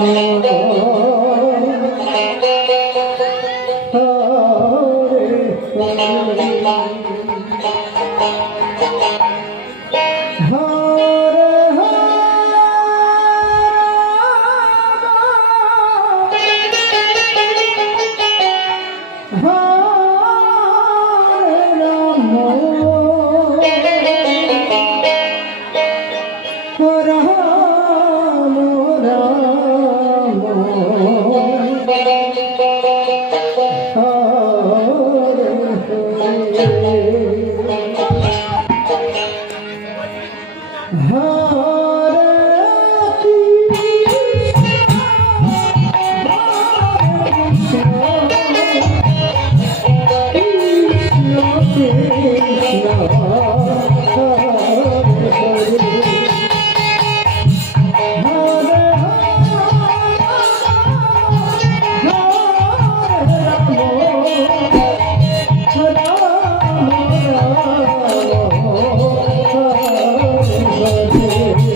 Krishna Oh.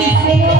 Thank you.